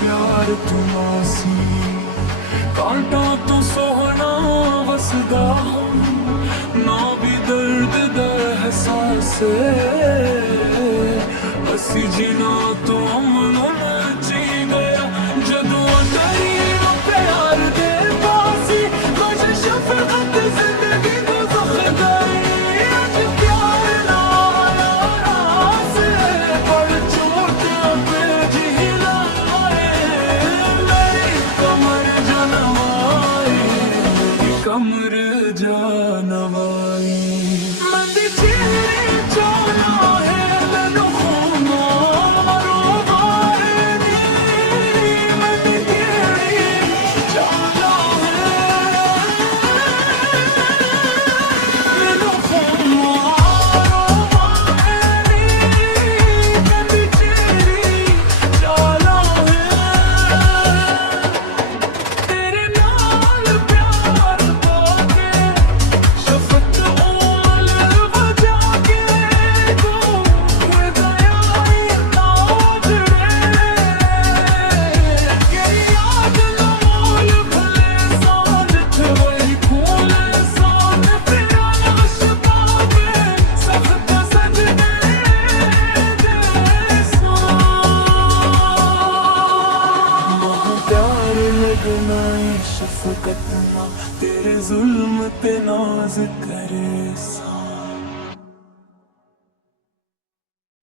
प्यार तुमासी कांटा तू सोहना वसदा ना भी दर्द दर एहसास असी जिना तू अमन जी गया जदों तेरी प्यार दे पासी कुछ शफकत जिंदगी को ज़ख गई आज प्यार ना रास पर चोट पे झीला कमर जानवाई मंदी चेहरे जाना है मैनू मारो मारे दी मंदी चेहरे जाना है मैनू मारो मारे दी मंदी चेहरे जाना है तेरे नाल प्यार शफकत ना तेरे जुल्म पे नाज करे।